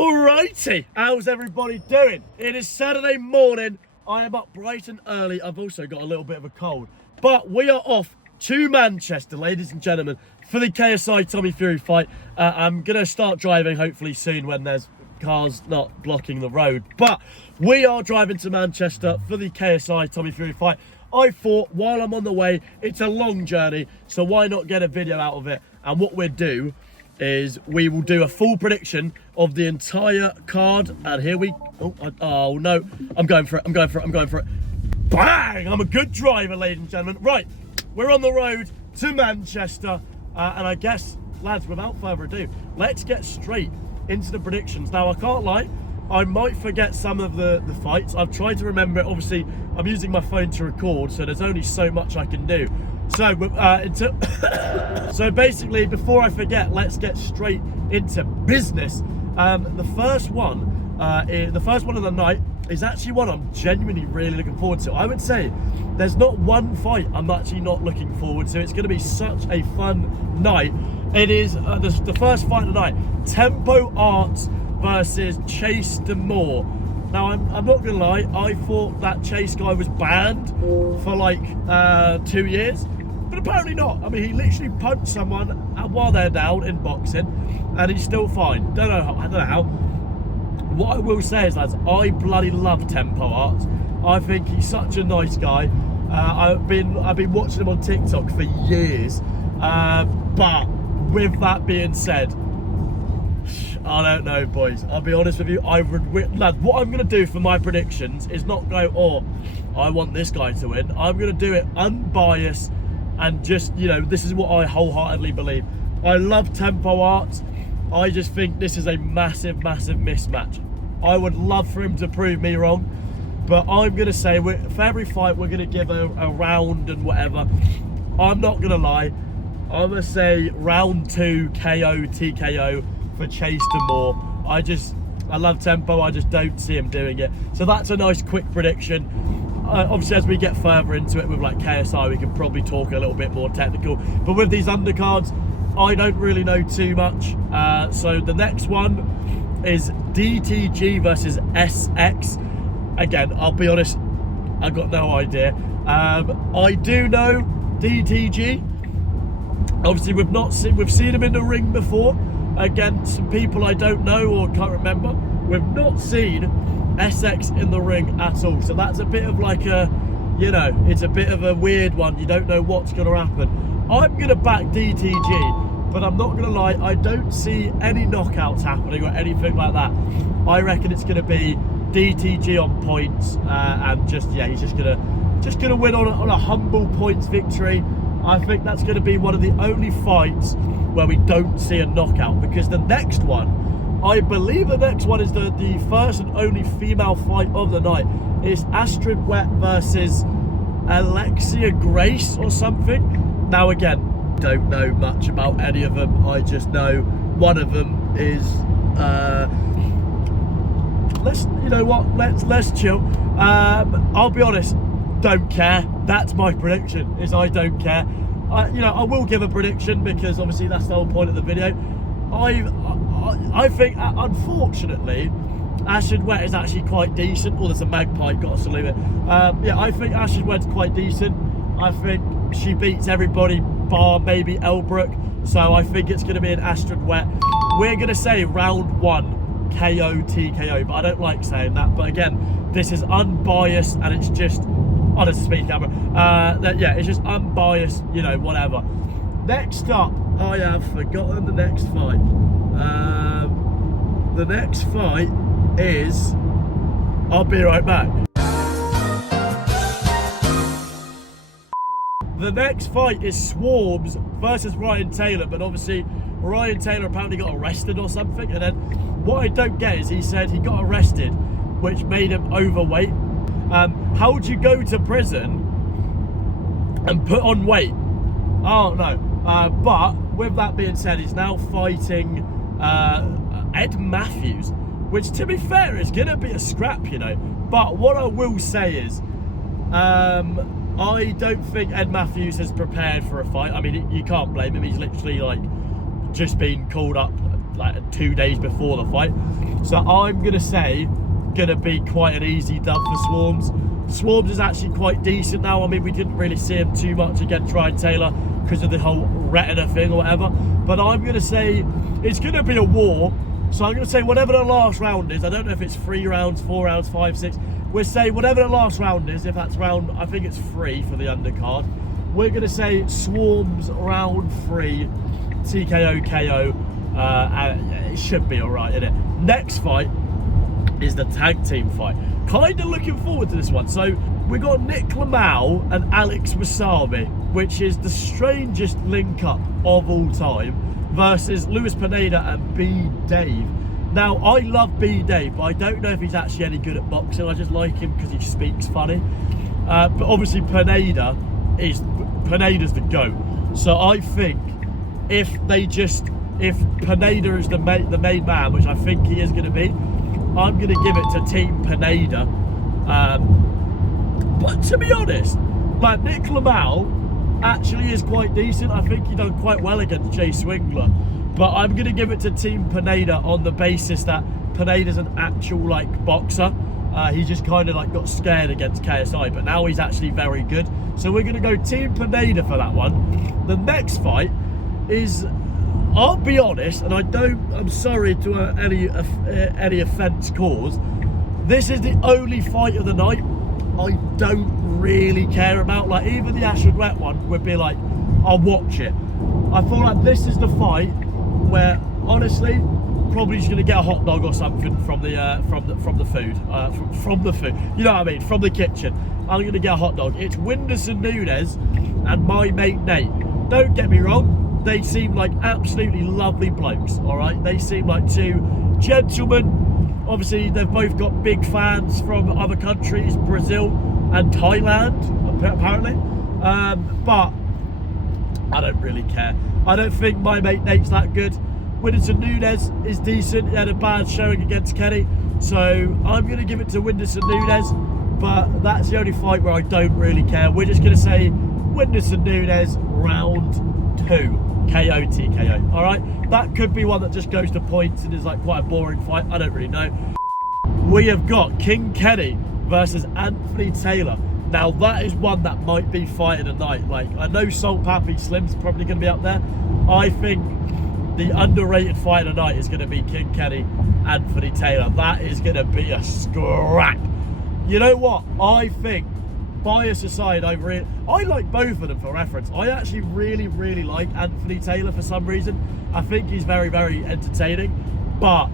Alrighty, how's everybody doing? It is Saturday morning. I am up bright and early. I've also got a little bit of a cold. But we are off to Manchester, ladies and gentlemen, for the KSI Tommy Fury fight. I'm going to start driving hopefully soon when there's cars not blocking the road. But we are driving to Manchester for the KSI Tommy Fury fight. I thought while I'm on the way, it's a long journey, so why not get a video out of it? And what we'll do is we will do a full prediction of the entire card. And here we, oh no, I'm going for it. Bang! I'm a good driver, ladies and gentlemen. Right, we're on the road to Manchester. And I guess, lads, without further ado, let's get straight into the predictions. Now, I can't lie, I might forget some of the fights. I've tried to remember it. Obviously, I'm using my phone to record, so there's only so much I can do. So, so basically, before I forget, let's get straight into business. The first one of the night is actually one I'm genuinely really looking forward to. I would say there's not one fight I'm actually not looking forward to. It's going to be such a fun night. It is the first fight of the night: Tempo Arts versus Chase Moore. Now, I'm not gonna lie, I thought that Chase guy was banned for like 2 years, but apparently not. I mean, he literally punched someone while they're down in boxing, and he's still fine. I don't know how. What I will say is, lads, I bloody love Tempo Arts. I think he's such a nice guy. I've been watching him on TikTok for years, but with that being said, I don't know, boys. I'll be honest with you. Lad, what I'm going to do for my predictions is not go, oh, I want this guy to win. I'm going to do it unbiased and just, you know, this is what I wholeheartedly believe. I love Tempo Arts. I just think this is a massive, massive mismatch. I would love for him to prove me wrong, but I'm going to say for every fight we're going to give a round and whatever. I'm not going to lie. I'm going to say round 2 KO, TKO for Chase Moore. I love Tempo, I just don't see him doing it. So that's a nice quick prediction. Obviously, as we get further into it with like KSI, we can probably talk a little bit more technical. But with these undercards, I don't really know too much. So the next one is DTG versus SX. Again, I'll be honest, I've got no idea. I do know DTG. Obviously, we've seen him in the ring before against some people I don't know or can't remember. We've not seen SX in the ring at all, so that's a bit of like a, you know, it's a bit of a weird one. You don't know what's going to happen. I'm going to back DTG, but I'm not going to lie, I don't see any knockouts happening or anything like that. I reckon it's going to be DTG on points, and just, yeah, he's just going to win on a humble points victory. I think that's going to be one of the only fights where we don't see a knockout, because the next one, I believe the next one is the first and only female fight of the night. It's Astrid Wet versus Alexia Grace or something. Now again, don't know much about any of them. I just know one of them is let's chill. I'll be honest, don't care. That's my prediction, is I don't care. I will give a prediction because obviously that's the whole point of the video. I think, unfortunately, Astrid Wet is actually quite decent. Oh, there's a magpie, got to salute it. Yeah, I think Astrid Wet's quite decent. I think she beats everybody bar maybe Elbrook. So I think it's going to be an Astrid Wet. We're going to say round 1 KO, TKO, but I don't like saying that. But again, this is unbiased and it's just, I'll just speak camera. Yeah, it's just unbiased, you know, whatever. Next up, I have forgotten the next fight. The next fight is, I'll be right back. The next fight is Swarms versus Ryan Taylor, but obviously Ryan Taylor apparently got arrested or something, and then what I don't get is he said he got arrested, which made him overweight. How would you go to prison and put on weight? I don't know. But with that being said, he's now fighting Ed Matthews, which to be fair is going to be a scrap, you know. But what I will say is, I don't think Ed Matthews has prepared for a fight. I mean, you can't blame him. He's literally like just been called up like 2 days before the fight. So I'm gonna say gonna be quite an easy dub for Swarms. Swarms is actually quite decent now. I mean, we didn't really see him too much against Ryan Taylor because of the whole retina thing or whatever. But I'm gonna say it's gonna be a war. So I'm gonna say whatever the last round is. I don't know if it's 3 rounds, 4 rounds, 5, 6. We'll say whatever the last round is. If that's round, I think it's 3 for the undercard. We're gonna say Swarms round 3, TKO, KO. And it should be all right, isn't it? Next fight is the tag team fight. Kind of looking forward to this one. So we got Nick Lamau and Alex Wasabi, which is the strangest link up of all time, versus Luis Pineda and B Dave. Now I love B Dave, but I don't know if he's actually any good at boxing. I just like him because he speaks funny. But obviously Pineda's the GOAT. So I think if Pineda is the main man, which I think he is going to be, I'm going to give it to Team Pineda. But to be honest, like, Nick Lamau actually is quite decent. I think he done quite well against Jay Swingler. But I'm going to give it to Team Pineda on the basis that Pineda's an actual, like, boxer. He just kind of, like, got scared against KSI, but now he's actually very good. So we're going to go Team Pineda for that one. The next fight is, I'll be honest, and I'm sorry to any offence caused, this is the only fight of the night I don't really care about. Like, even the Ash Regret one would be like, I'll watch it. I feel like this is the fight where, honestly, probably just gonna get a hot dog or something from the food, from the food. You know what I mean? From the kitchen. I'm gonna get a hot dog. It's Whindersson Nunes and my mate Nate. Don't get me wrong, they seem like absolutely lovely blokes. All right, they seem like two gentlemen. Obviously, they've both got big fans from other countries, Brazil and Thailand, apparently. But I don't really care. I don't think my mate Nate's that good. Whindersson Nunes is decent. He had a bad showing against Kenny. So I'm going to give it to Whindersson Nunes. But that's the only fight where I don't really care. We're just going to say Whindersson Nunes round 2. KO, TKO. All right? That could be one that just goes to points and is like quite a boring fight. I don't really know. We have got King Kenny versus Anthony Taylor. Now that is one that might be fight of the night. Like, I know Salt Pappy Slim's probably going to be up there. I think the underrated fight of the night is going to be King Kenny, Anthony Taylor. That is going to be a scrap. You know what? I think, bias aside, I like both of them for reference. I actually really like Anthony Taylor for some reason. I think he's very entertaining, but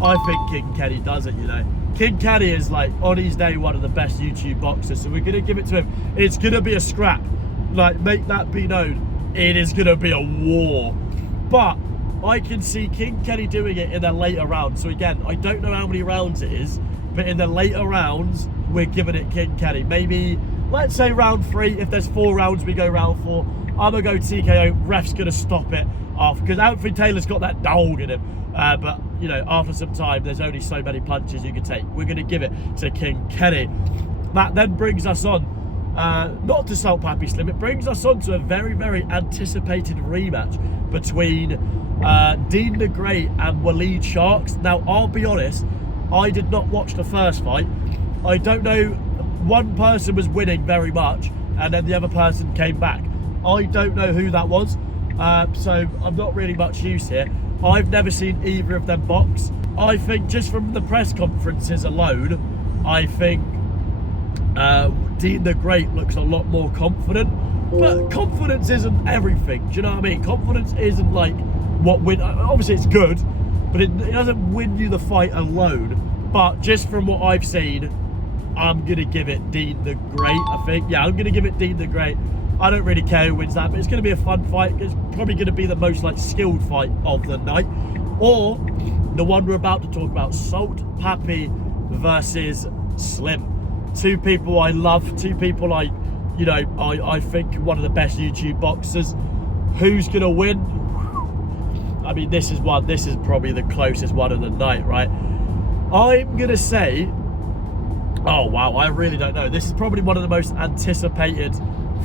I think King Kenny does it, you know. King Kenny is, like, on his day, one of the best YouTube boxers, so we're going to give it to him. It's going to be a scrap. Like, make that be known. It is going to be a war. But I can see King Kenny doing it in the later rounds. So again, I don't know how many rounds it is, but in the later rounds, we're giving it King Kenny. Maybe, let's say round 3. If there's 4 rounds, we go round 4. I'm going to go TKO. Ref's going to stop it off because Anthony Taylor's got that dog in him. But, you know, after some time, there's only so many punches you can take. We're going to give it to King Kenny. That then brings us on, not to Salt Pappy Slim, it brings us on to a very anticipated rematch between Dean the Great and Waleed Sharks. Now, I'll be honest, I did not watch the first fight. I don't know, one person was winning very much, and then the other person came back. I don't know who that was, so I'm not really much use here. I've never seen either of them box. I think just from the press conferences alone, I think Dean the Great looks a lot more confident. But confidence isn't everything, do you know what I mean? Confidence isn't like what win. Obviously it's good, but it doesn't win you the fight alone. But just from what I've seen, I'm gonna give it Dean the Great, I think. Yeah, I'm gonna give it Dean the Great. I don't really care who wins that, but it's going to be a fun fight. It's probably going to be the most, like, skilled fight of the night. Or the one we're about to talk about, Salt Pappy versus Slim. 2 people I love, 2 people I think one of the best YouTube boxers. Who's going to win? I mean, this is probably the closest one of the night, right? I'm going to say, oh wow, I really don't know. This is probably one of the most anticipated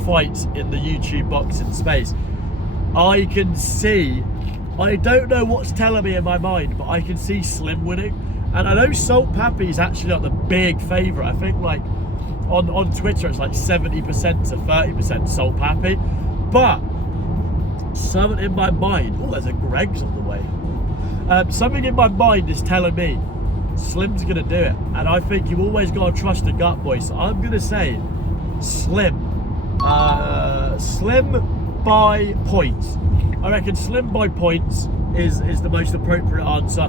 fights in the YouTube boxing space. I can see I don't know what's telling me in my mind, but I can see Slim winning. And I know Salt Pappy is actually like the big favourite. I think like on Twitter it's like 70% to 30% Salt Pappy. But something in my mind, oh, there's a Greg's on the way. Something in my mind is telling me Slim's gonna do it. And I think you've always got to trust the gut, boys. So I'm gonna say Slim. Slim by points. I reckon Slim by points is the most appropriate answer.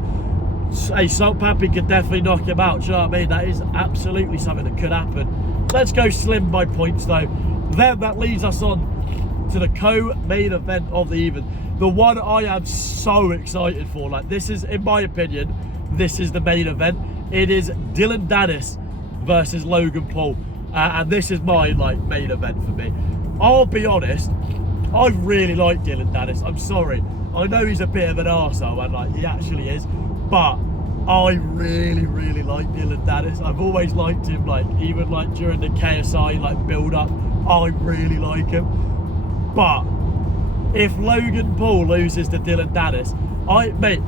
Hey, Salt Pappy could definitely knock him out, do you know what I mean? That is absolutely something that could happen. Let's go Slim by points though. Then that leads us on to the co-main event of the evening. The one I am so excited for. Like, this is, in my opinion, this is the main event. It is Dylan Dennis versus Logan Paul. And this is my like main event for me. I'll be honest, I really like Dylan Dennis. I'm sorry. I know he's a bit of an arsehole, and like he actually is, but I really, really like Dylan Dennis. I've always liked him, like even like during the KSI like build up, I really like him. But if Logan Paul loses to Dylan Dennis, mate,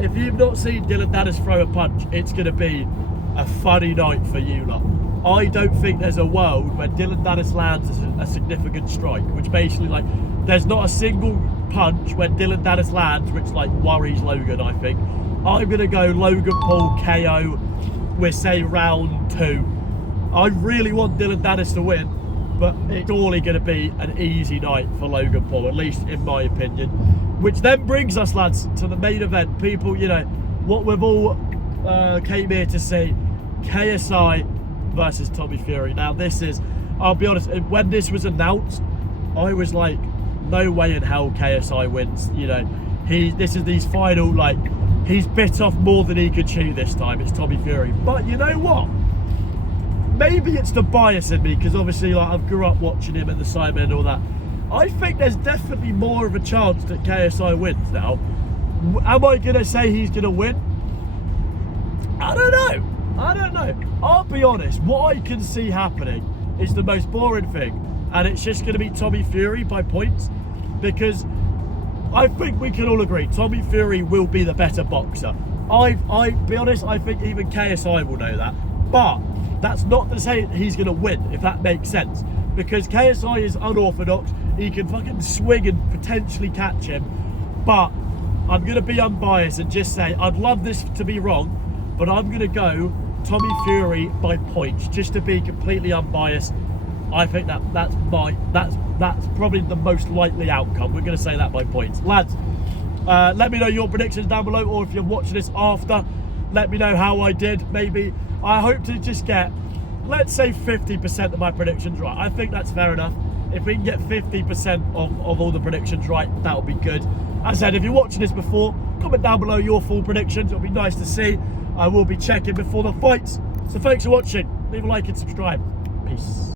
if you've not seen Dylan Dennis throw a punch, it's gonna be a funny night for you lot. I don't think there's a world where Dylan Dennis lands a significant strike, which basically like, there's not a single punch when Dylan Dennis lands which like worries Logan, I think. I'm gonna go Logan Paul KO with say round 2. I really want Dylan Dennis to win, but it's only gonna be an easy night for Logan Paul, at least in my opinion. Which then brings us, lads, to the main event. People, you know, what we've all came here to see, KSI versus Tommy Fury. Now this is, I'll be honest, when this was announced, I was like, no way in hell KSI wins. You know, this is these final, like, he's bit off more than he could chew this time. It's Tommy Fury. But you know what? Maybe it's the bias in me, because obviously like I grew up watching him at the Simon and all that. I think there's definitely more of a chance that KSI wins now. Am I gonna say he's gonna win? I don't know. I'll be honest, what I can see happening is the most boring thing, and it's just going to be Tommy Fury by points, because I think we can all agree Tommy Fury will be the better boxer. I'll be honest, I think even KSI will know that, but that's not to say he's going to win, if that makes sense, because KSI is unorthodox. He can fucking swing and potentially catch him, but I'm going to be unbiased and just say I'd love this to be wrong, but I'm going to go Tommy Fury by points, just to be completely unbiased. I think that's probably the most likely outcome. We're going to say that by points. Lads, let me know your predictions down below, or if you're watching this after, let me know how I did. Maybe I hope to just get, let's say 50% of my predictions right. I think that's fair enough. If we can get 50% of all the predictions right, that would be good. As I said, if you're watching this before, comment down below your full predictions. It'll be nice to see. I will be checking before the fights. So thanks for watching. Leave a like and subscribe. Peace.